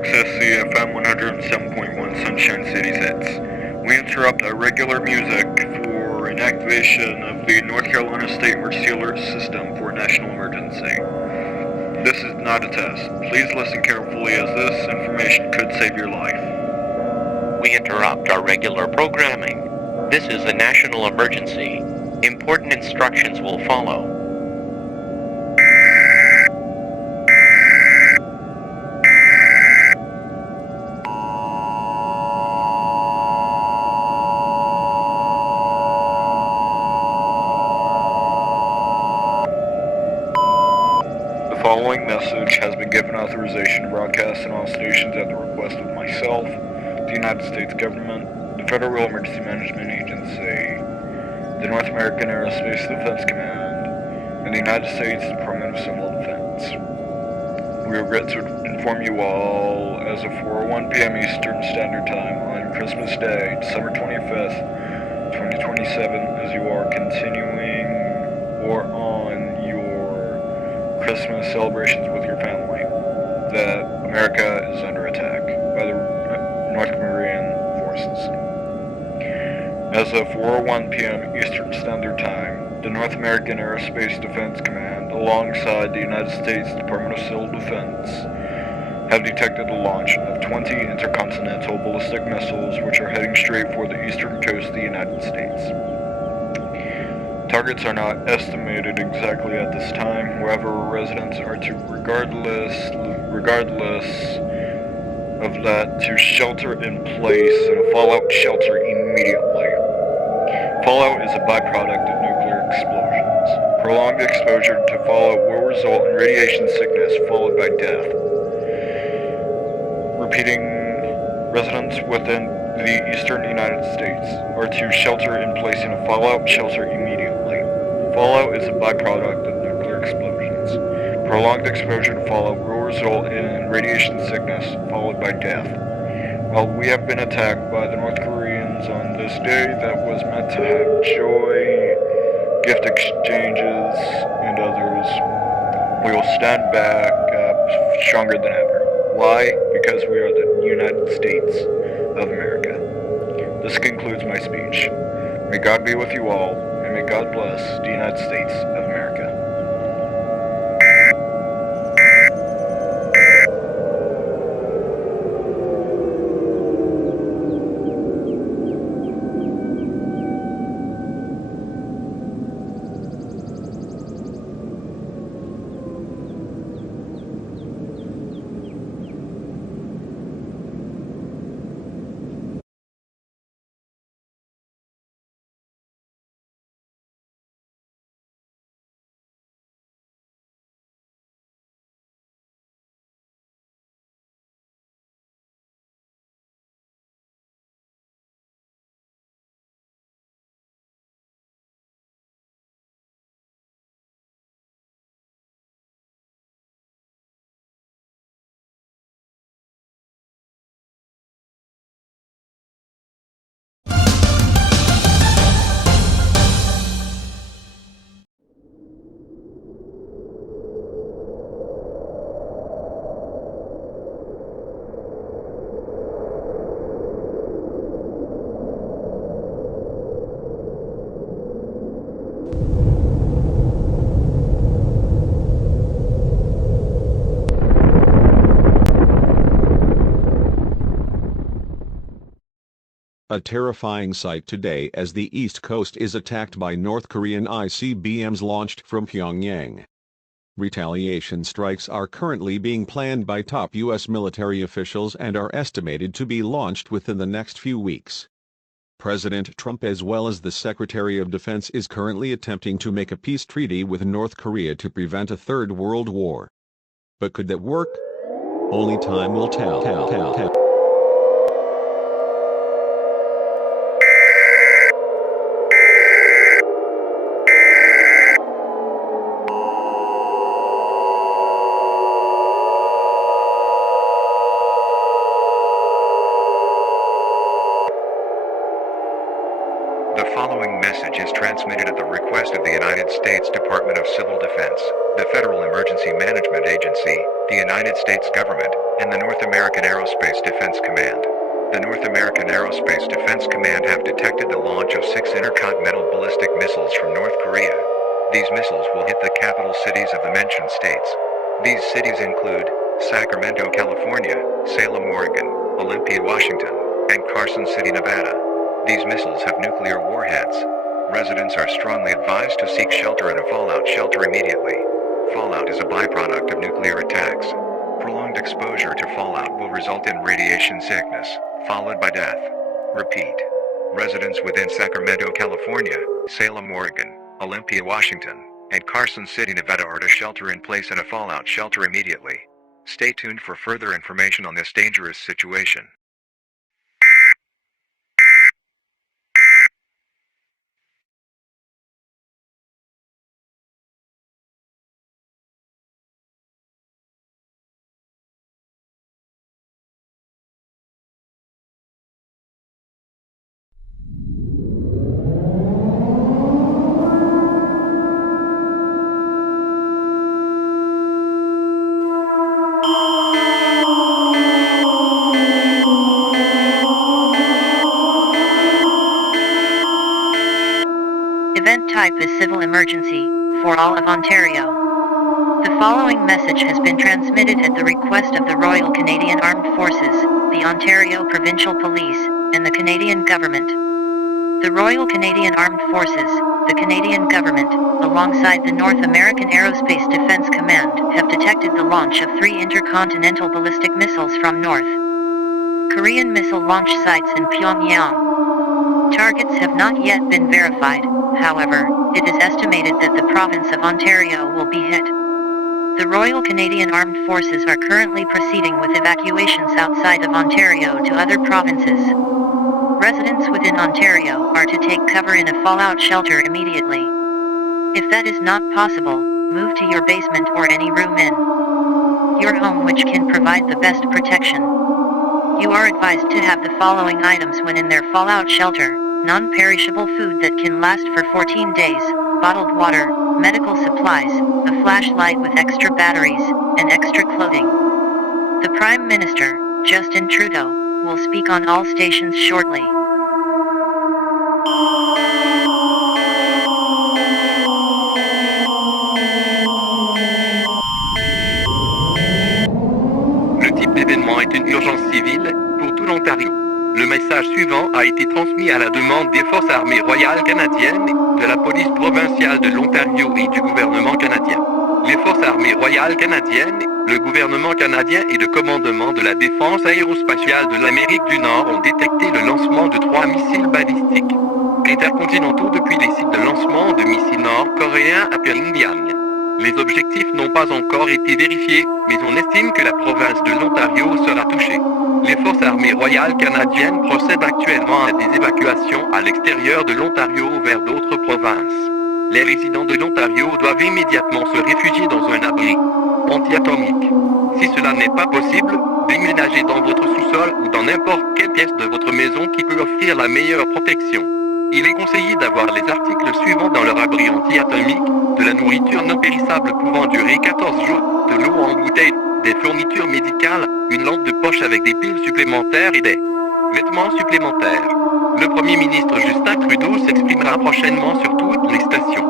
access CFM 107.1 Sunshine City's hits. We interrupt our regular music for an activation of the North Carolina State Emergency Alert System for a national emergency. This is not a test. Please listen carefully as this information could save your life. We interrupt our regular programming. This is a national emergency. Important instructions will follow. The following message has been given authorization to broadcast on all stations at the request of myself, the United States government, the Federal Emergency Management Agency, the North American Aerospace Defense Command, and the United States Department of Civil Defense. We regret to inform you all as of 4:01 p.m. Eastern Standard Time on Christmas Day, December 25th, 2027, as you are continuing or on your Christmas celebrations with your family, that America is under attack by the North Korean forces. As of 4:01 p.m. Eastern Standard Time, the North American Aerospace Defense Command, alongside the United States Department of Civil Defense, have detected the launch of 20 intercontinental ballistic missiles which are heading straight for the eastern coast of the United States. Targets are not estimated exactly at this time. However, residents are to regardless of that, to shelter in place in a fallout shelter immediately. Fallout is a byproduct of nuclear explosions. Prolonged exposure to fallout will result in radiation sickness followed by death. Repeating, residents within the eastern United States are to shelter in place in a fallout shelter immediately. Fallout is a byproduct of nuclear explosions. Prolonged exposure to fallout will result in radiation sickness followed by death. While we have been attacked by the North Koreans on this day that was meant to have joy, gift exchanges, and others, we will stand back up stronger than ever. Why? Because we are the United States of America. This concludes my speech. May God be with you all, and may God bless the United States of America. A terrifying sight today as the East Coast is attacked by North Korean ICBMs launched from Pyongyang. Retaliation strikes are currently being planned by top U.S. military officials and are estimated to be launched within the next few weeks. President Trump as well as the Secretary of Defense is currently attempting to make a peace treaty with North Korea to prevent a third world war. But could that work? Only time will tell. The following message is transmitted at the request of the United States Department of Civil Defense. the Federal Emergency Management Agency, the United States government, and the North American Aerospace Defense Command. The North American Aerospace Defense Command have detected the launch of 6 intercontinental ballistic missiles from North Korea. These missiles will hit the capital cities of the mentioned states. These cities include Sacramento, California, Salem, Oregon, Olympia, Washington, and Carson City, Nevada. These missiles have nuclear warheads. Residents are strongly advised to seek shelter in a fallout shelter immediately. Fallout is a byproduct of nuclear attacks. Prolonged exposure to fallout will result in radiation sickness, followed by death. Repeat. Residents within Sacramento, California, Salem, Oregon, Olympia, Washington, and Carson City, Nevada are to shelter in place in a fallout shelter immediately. Stay tuned for further information on this dangerous situation. Event type is civil emergency, for all of Ontario. The following message has been transmitted at the request of the Royal Canadian Armed Forces, the Ontario Provincial Police, and the Canadian Government. The Royal Canadian Armed Forces, the Canadian Government, alongside the North American Aerospace Defense Command, have detected the launch of 3 intercontinental ballistic missiles from North Korean missile launch sites in Pyongyang. Targets have not yet been verified, however, it is estimated that the province of Ontario will be hit. The Royal Canadian Armed Forces are currently proceeding with evacuations outside of Ontario to other provinces. Residents within Ontario are to take cover in a fallout shelter immediately. If that is not possible, move to your basement or any room in your home which can provide the best protection. You are advised to have the following items when in their fallout shelter: non-perishable food that can last for 14 days, bottled water, medical supplies, a flashlight with extra batteries, and extra clothing. The Prime Minister, Justin Trudeau, will speak on all stations shortly. Le type d'événement est une urgence civile pour tout l'Ontario. Le message suivant a été transmis à la demande des Forces armées royales canadiennes, de la police provinciale de l'Ontario et du gouvernement canadien. Les Forces armées royales canadiennes, le gouvernement canadien et le commandement de la défense aérospatiale de l'Amérique du Nord ont détecté le lancement de 3 missiles balistiques intercontinentaux depuis les sites de lancement de missiles nord-coréens à Pyongyang. Les objectifs n'ont pas encore été vérifiés, mais on estime que la province de l'Ontario sera touchée. Les Forces armées royales canadiennes procèdent actuellement à des évacuations à l'extérieur de l'Ontario vers d'autres provinces. Les résidents de l'Ontario doivent immédiatement se réfugier dans un abri anti-atomique. Si cela n'est pas possible, déménagez dans votre sous-sol ou dans n'importe quelle pièce de votre maison qui peut offrir la meilleure protection. Il est conseillé d'avoir les articles suivants dans leur abri anti-atomique: de la nourriture non périssable pouvant durer 14 jours, de l'eau en bouteille, des fournitures médicales, une lampe de poche avec des piles supplémentaires et des vêtements supplémentaires. Le Premier ministre Justin Trudeau s'exprimera prochainement sur toutes les stations.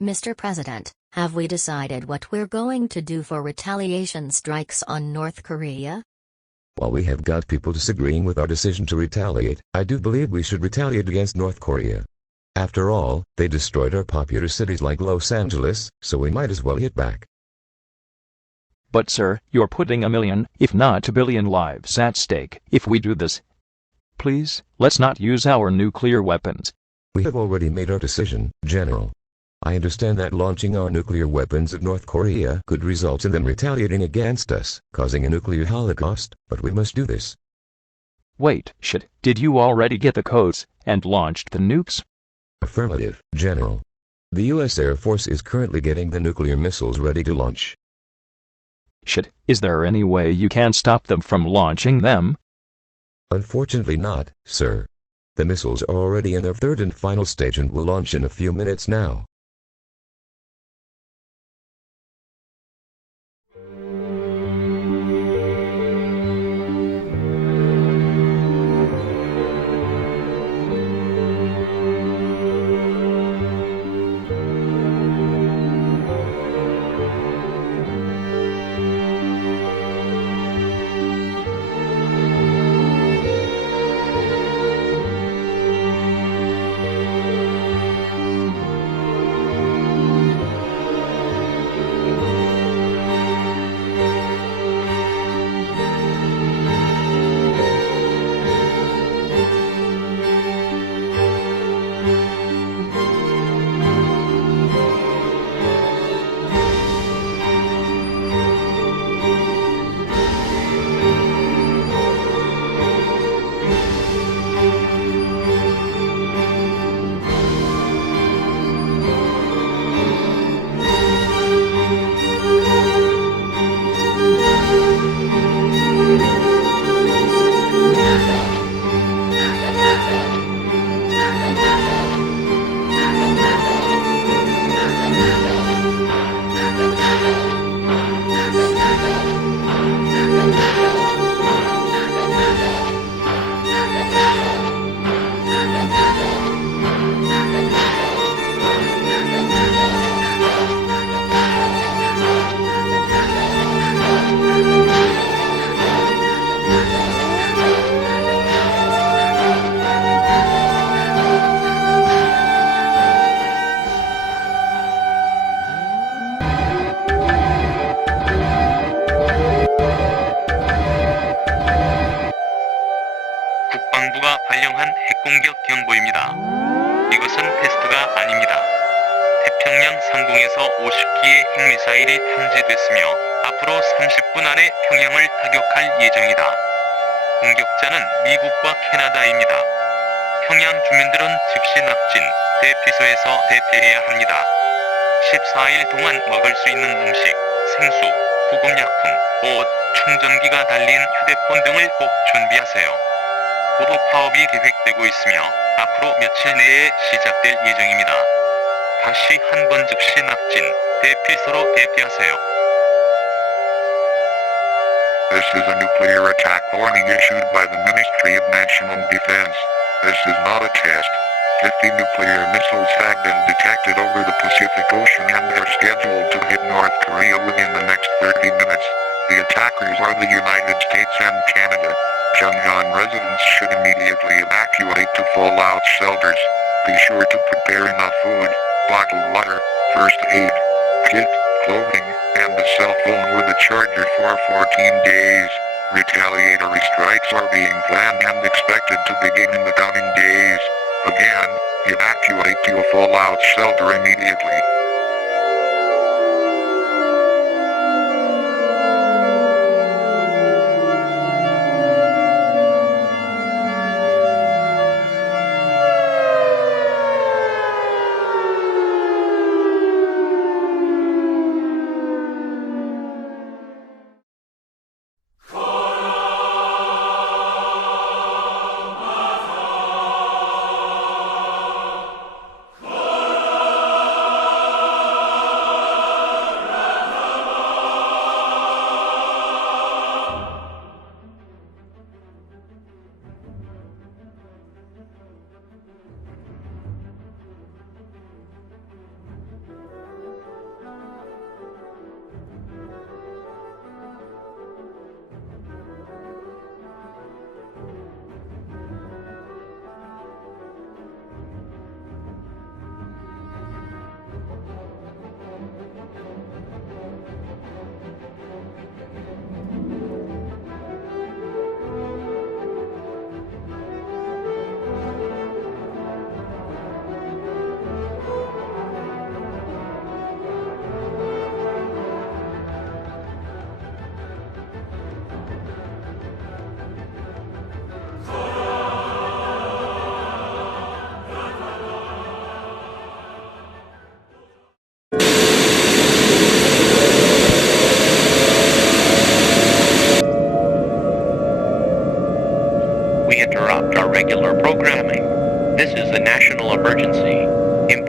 Mr. President, have we decided what we're going to do for retaliation strikes on North Korea? While we have got people disagreeing with our decision to retaliate, I do believe we should retaliate against North Korea. After all, they destroyed our popular cities like Los Angeles, so we might as well hit back. But sir, you're putting 1 million, if not 1 billion lives at stake if we do this. Please, let's not use our nuclear weapons. We have already made our decision, General. I understand that launching our nuclear weapons at North Korea could result in them retaliating against us, causing a nuclear holocaust, but we must do this. Wait, shit, did you already get the codes and launched the nukes? Affirmative, General. The U.S. Air Force is currently getting the nuclear missiles ready to launch. Shit, is there any way you can stop them from launching them? Unfortunately not, sir. The missiles are already in their third and final stage and will launch in a few minutes now. 국방부가 발령한 핵공격 경보입니다. 이것은 테스트가 아닙니다. 태평양 상공에서 50기의 핵미사일이 탐지됐으며 앞으로 30분 안에 평양을 타격할 예정이다. 공격자는 미국과 캐나다입니다. 평양 주민들은 즉시 낙진, 대피소에서 대피해야 합니다. 14일 동안 먹을 수 있는 음식, 생수, 구급약품, 옷, 충전기가 달린 휴대폰 등을 꼭 준비하세요. 고도 파업이 계획되고 있으며 앞으로 며칠 내에 시작될 예정입니다. 다시 한 번 즉시 낙진, 대피소로 대피하세요. This is a nuclear attack warning issued by the Ministry of National Defense. This is not a test. 50 nuclear missiles have been detected over the Pacific Ocean and are scheduled to hit North Korea within the next 30 minutes. The attackers are the United States and Canada. Pyongyang residents should immediately evacuate to fallout shelters. Be sure to prepare enough food, bottled water, first aid, kit, clothing, and a cell phone with a charger for 14 days. Retaliatory strikes are being planned and expected to begin in the coming days. Again, evacuate to a fallout shelter immediately.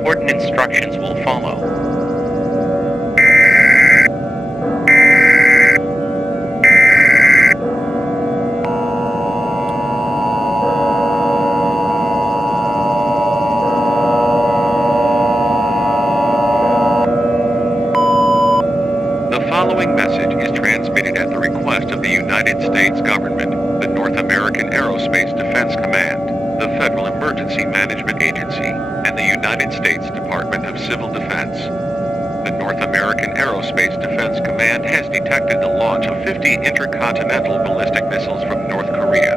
important instructions will follow. The following message is transmitted at the request of the United States government, the North American Aerospace Defense Command, the Federal Emergency Management Agency, and the United States Department of Civil Defense. The North American Aerospace Defense Command has detected the launch of 50 intercontinental ballistic missiles from North Korea.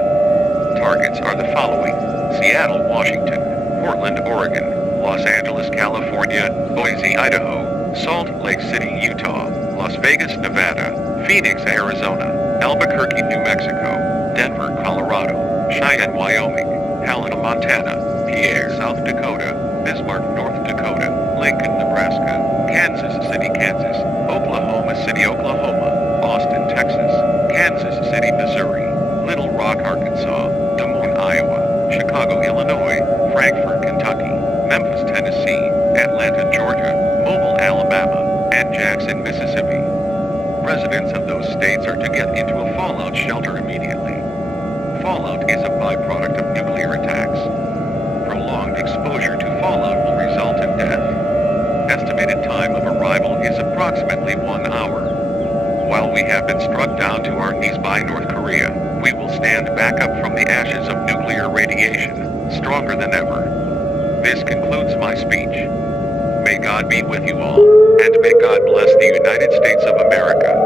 Targets are the following: Seattle, Washington; Portland, Oregon; Los Angeles, California; Boise, Idaho; Salt Lake City, Utah; Las Vegas, Nevada; Phoenix, Arizona; Albuquerque, New Mexico; Denver, Colorado; Cheyenne, Wyoming; Helena, Montana; Pierre, South Dakota; Bismarck, North Dakota; Lincoln, Nebraska; Kansas City, Kansas; Oklahoma City, Oklahoma; Austin, Texas; Kansas City, Missouri; Little Rock, Arkansas; Des Moines, Iowa; Chicago, Illinois; Frankfort, Kentucky; Memphis, Tennessee; Atlanta, Georgia; Mobile, Alabama; and Jackson, Mississippi. Residents of those states are to get into a fallout shelter immediately. Fallout is a byproduct of nuclear attacks. Prolonged exposure to fallout will result in death. Estimated time of arrival is approximately 1 hour. While we have been struck down to our knees by North Korea, we will stand back up from the ashes of nuclear radiation, stronger than ever. This concludes my speech. May God be with you all, and may God bless the United States of America.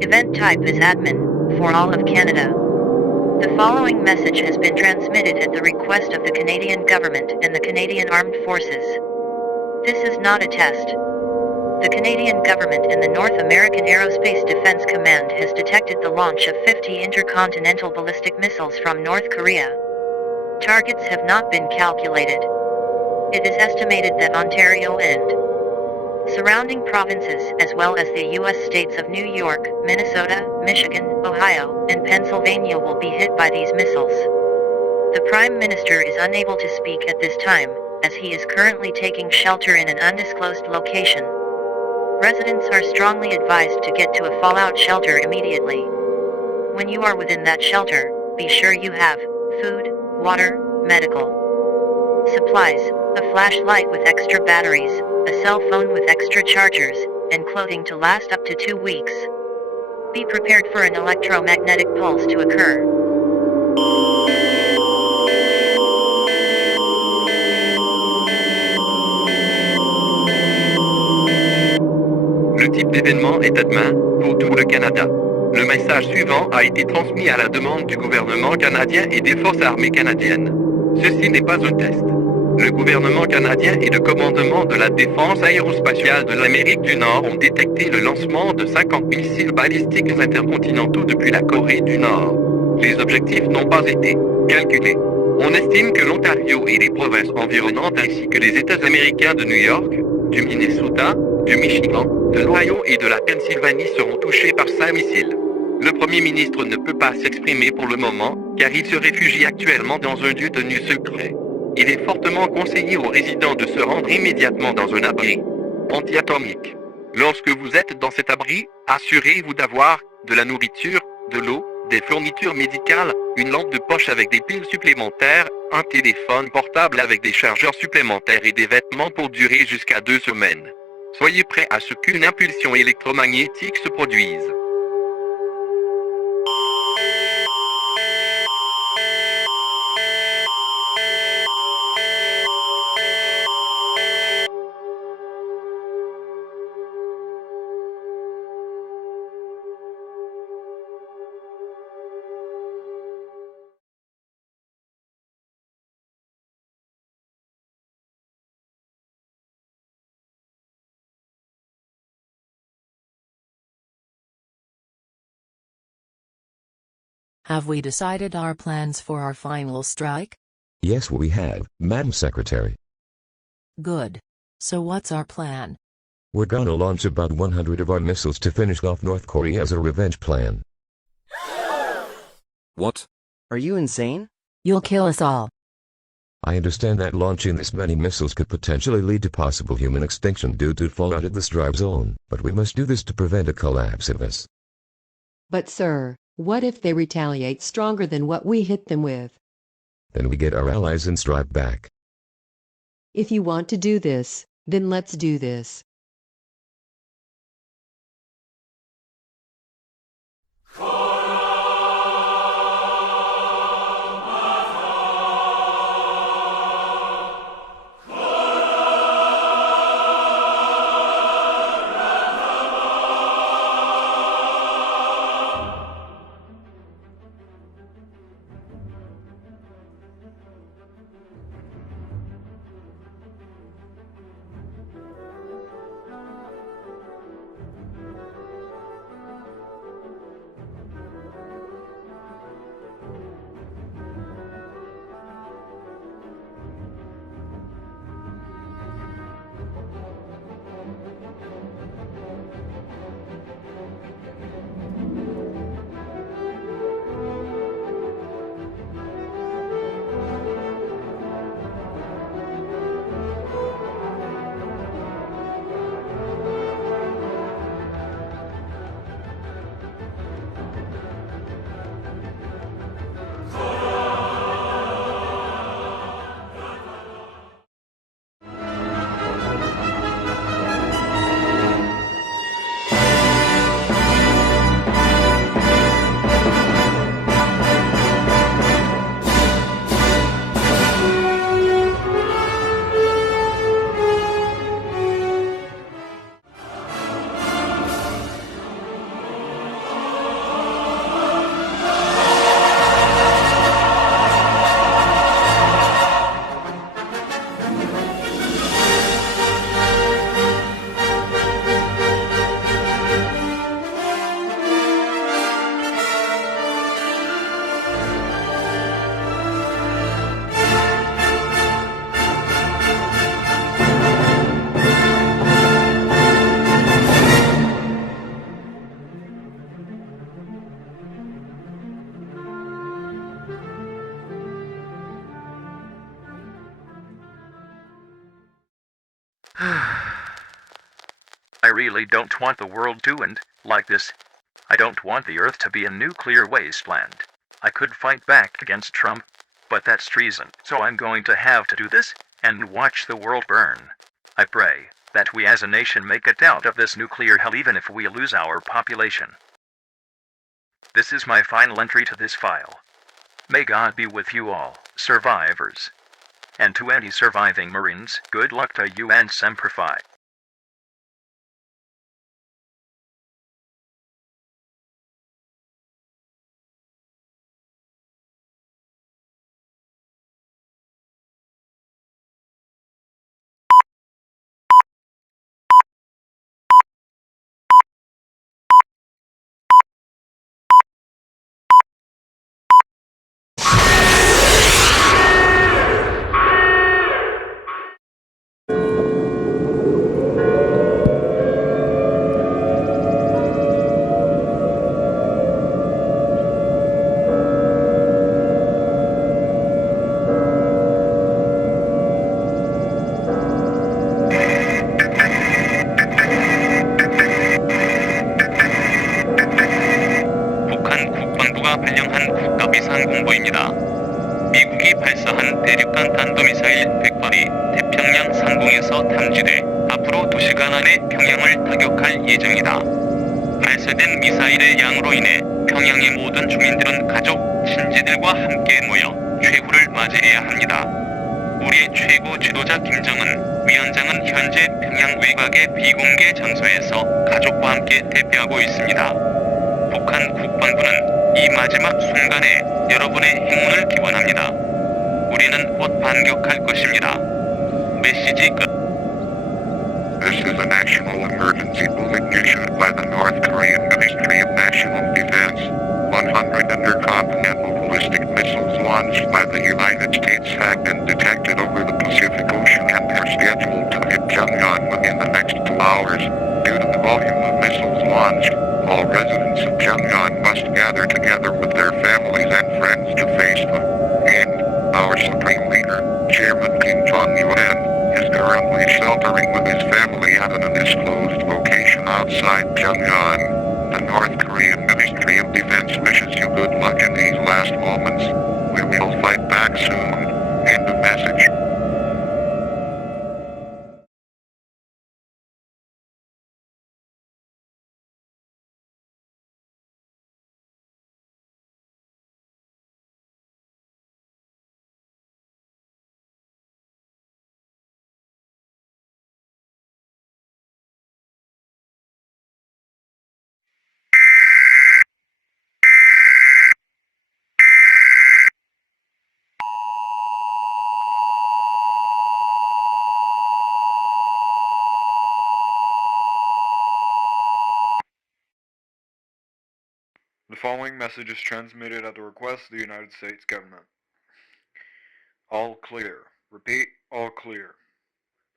Event type is admin, for all of Canada. The following message has been transmitted at the request of the Canadian government and the Canadian Armed Forces. This is not a test. The Canadian government and the North American Aerospace Defense Command has detected the launch of 50 intercontinental ballistic missiles from North Korea. Targets have not been calculated. It is estimated that Ontario and surrounding provinces, as well as the U.S. states of New York, Minnesota, Michigan, Ohio, and Pennsylvania will be hit by these missiles. The Prime Minister is unable to speak at this time, as he is currently taking shelter in an undisclosed location. Residents are strongly advised to get to a fallout shelter immediately. When you are within that shelter, be sure you have food, water, medical supplies, a flashlight with extra batteries, a cell phone with extra chargers, and clothing to last up to 2 weeks. Be prepared for an electromagnetic pulse to occur. Le type d'événement est admin, pour tout le Canada. Le message suivant a été transmis à la demande du gouvernement canadien et des forces armées canadiennes. Ceci n'est pas un test. Le gouvernement canadien et le commandement de la défense aérospatiale de l'Amérique du Nord ont détecté le lancement de 50 missiles balistiques intercontinentaux depuis la Corée du Nord. Les objectifs n'ont pas été calculés. On estime que l'Ontario et les provinces environnantes ainsi que les États américains de New York, du Minnesota, du Michigan, de l'Ohio et de la Pennsylvanie seront touchés par ces missiles. Le Premier ministre ne peut pas s'exprimer pour le moment, car il se réfugie actuellement dans un lieu tenu secret. Il est fortement conseillé aux résidents de se rendre immédiatement dans un abri anti-atomique. Lorsque vous êtes dans cet abri, assurez-vous d'avoir de la nourriture, de l'eau, des fournitures médicales, une lampe de poche avec des piles supplémentaires, un téléphone portable avec des chargeurs supplémentaires et des vêtements pour durer jusqu'à 2 semaines. Soyez prêts à ce qu'une impulsion électromagnétique se produise. Have we decided our plans for our final strike? Yes, we have, Madam Secretary. Good. So what's our plan? We're gonna launch about 100 of our missiles to finish off North Korea as a revenge plan. What? Are you insane? You'll kill us all. I understand that launching this many missiles could potentially lead to possible human extinction due to fallout of the strike zone, but we must do this to prevent a collapse of us. But sir, what if they retaliate stronger than what we hit them with? Then we get our allies and strike back. If you want to do this, then let's do this. I really don't want the world to end like this. I don't want the Earth to be a nuclear wasteland. I could fight back against Trump, but that's treason. So I'm going to have to do this and watch the world burn. I pray that we as a nation make it out of this nuclear hell even if we lose our population. This is my final entry to this file. May God be with you all, survivors. And to any surviving Marines, good luck to you and Semper Fi. 발령한 국가비상공보입니다. 미국이 발사한 대륙간 탄도미사일 100발이 태평양 상공에서 탐지돼 앞으로 2시간 안에 평양을 타격할 예정이다. 발사된 미사일의 양으로 인해 평양의 모든 주민들은 가족, 친지들과 함께 모여 최후를 맞이해야 합니다. 우리의 최고 지도자 김정은 위원장은 현재 평양 외곽의 비공개 장소에서 가족과 함께 대피하고 있습니다. 북한 국방부는 이 마지막 순간에 여러분의 행운을 기원합니다. 우리는 곧 반격할 것입니다. 메시지 끝. This is a national emergency bulletin issued by the North Korean Ministry of National Defense. 100 intercontinental hours. Due to the volume of missiles launched, all residents of Pyongyang must gather together with their families and friends to face the end. Our Supreme Leader, Chairman Kim Jong-un, is currently sheltering with his family at an undisclosed location outside Pyongyang. The North Korean Ministry of Defense wishes you good luck in these last moments. We will fight back soon. End of message. The following message is transmitted at the request of the United States government. All clear. Repeat, all clear.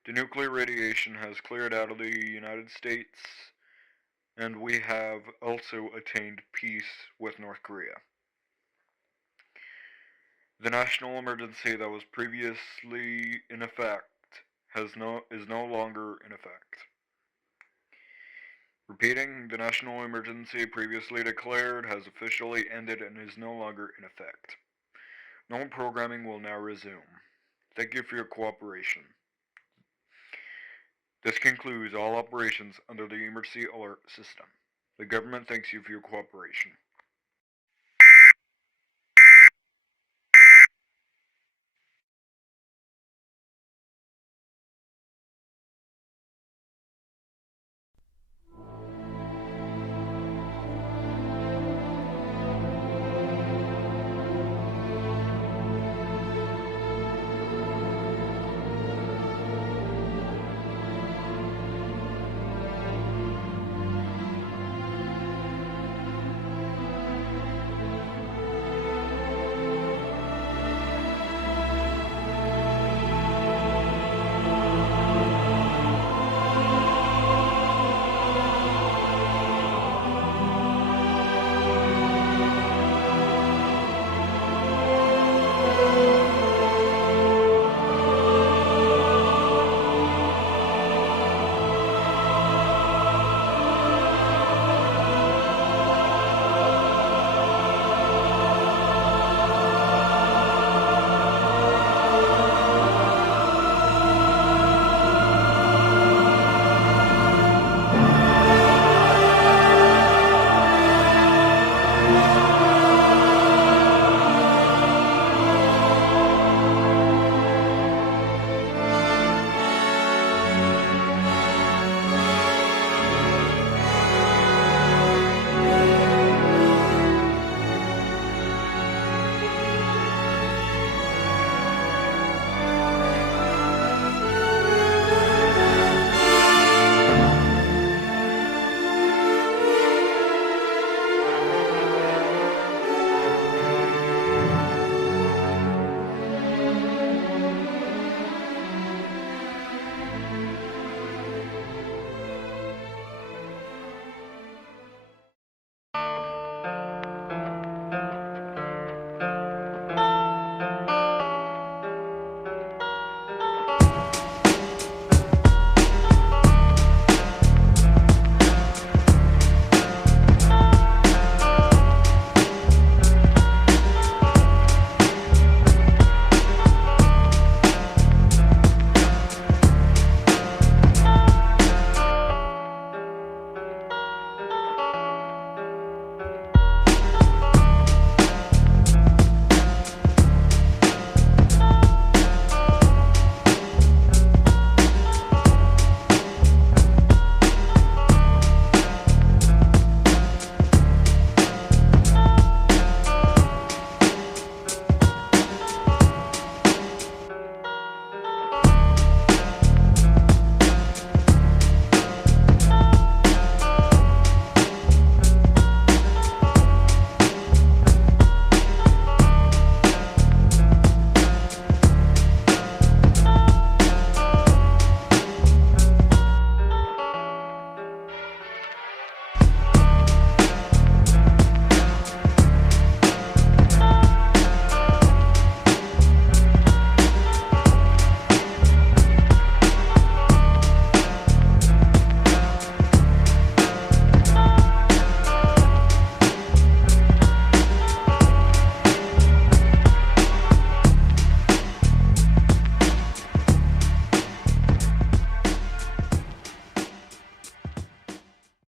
The nuclear radiation has cleared out of the United States, and we have also attained peace with North Korea. The national emergency that was previously in effect is no longer in effect. Repeating, the national emergency previously declared has officially ended and is no longer in effect. Normal programming will now resume. Thank you for your cooperation. This concludes all operations under the emergency alert system. The government thanks you for your cooperation.